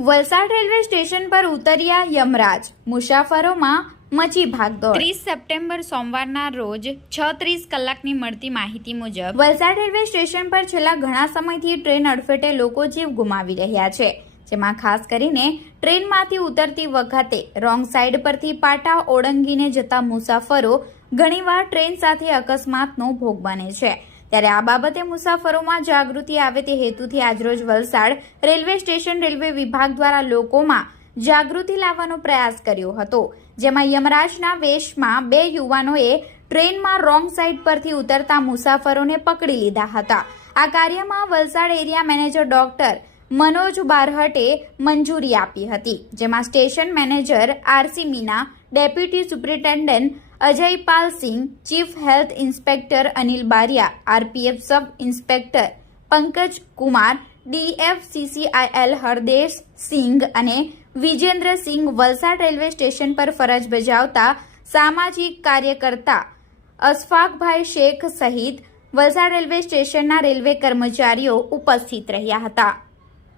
Valsad railway station પર ઉતર્યા યમરાજ, મુસાફરોમાં મચી ભાગદોડ। 30 સપ્ટેમ્બર સોમવારના રોજ 6:30 કલાકની મળતી માહિતી મુજબ વલસાડ રેલવે સ્ટેશન પર છેલ્લા ઘણા સમયથી ટ્રેન અડફેટે લોકો જીવ ગુમાવી રહ્યા છે, જેમાં ખાસ કરીને ટ્રેનમાંથી ઉતરતી વખતે રોંગ સાઈડ પરથી પાટા ઓળંગીને જતા મુસાફરો ઘણીવાર ટ્રેન સાથે અકસ્માતનો ભોગ બને છે। ત્યારે આ બાબતે મુસાફરોમાં જાગૃતિ આવે તે હેતુથી આજરોજ વલસાડ રેલવે સ્ટેશન રેલવે વિભાગ દ્વારા લોકોમાં જાગૃતિ લાવવાનો પ્રયાસ કર્યો હતો, જેમાં યમરાજના વેશમાં 2 યુવાનોએ ટ્રેનમાં રોંગ સાઈડ પરથી ઉતરતા મુસાફરોને પકડી લીધા હતા। આ કાર્યમાં Valsad area manager doctor Manoj Barhate મંજૂરી આપી હતી, જેમાં station manager RC Meena, deputy superintendent Ajaypal Singh, chief health inspector Anil Bariya, RPF sub inspector Pankaj Kumar, DFCCIL Hardesh Singh અને વિજેન્દ્ર સિંઘ, વલસાડ રેલવે સ્ટેશન પર ફરજ બજાવતા સામાજિક કાર્યકર્તા અશફાકભાઈ શેખ સહિત વલસાડ રેલવે સ્ટેશનના રેલવે કર્મચારીઓ ઉપસ્થિત રહ્યા હતા।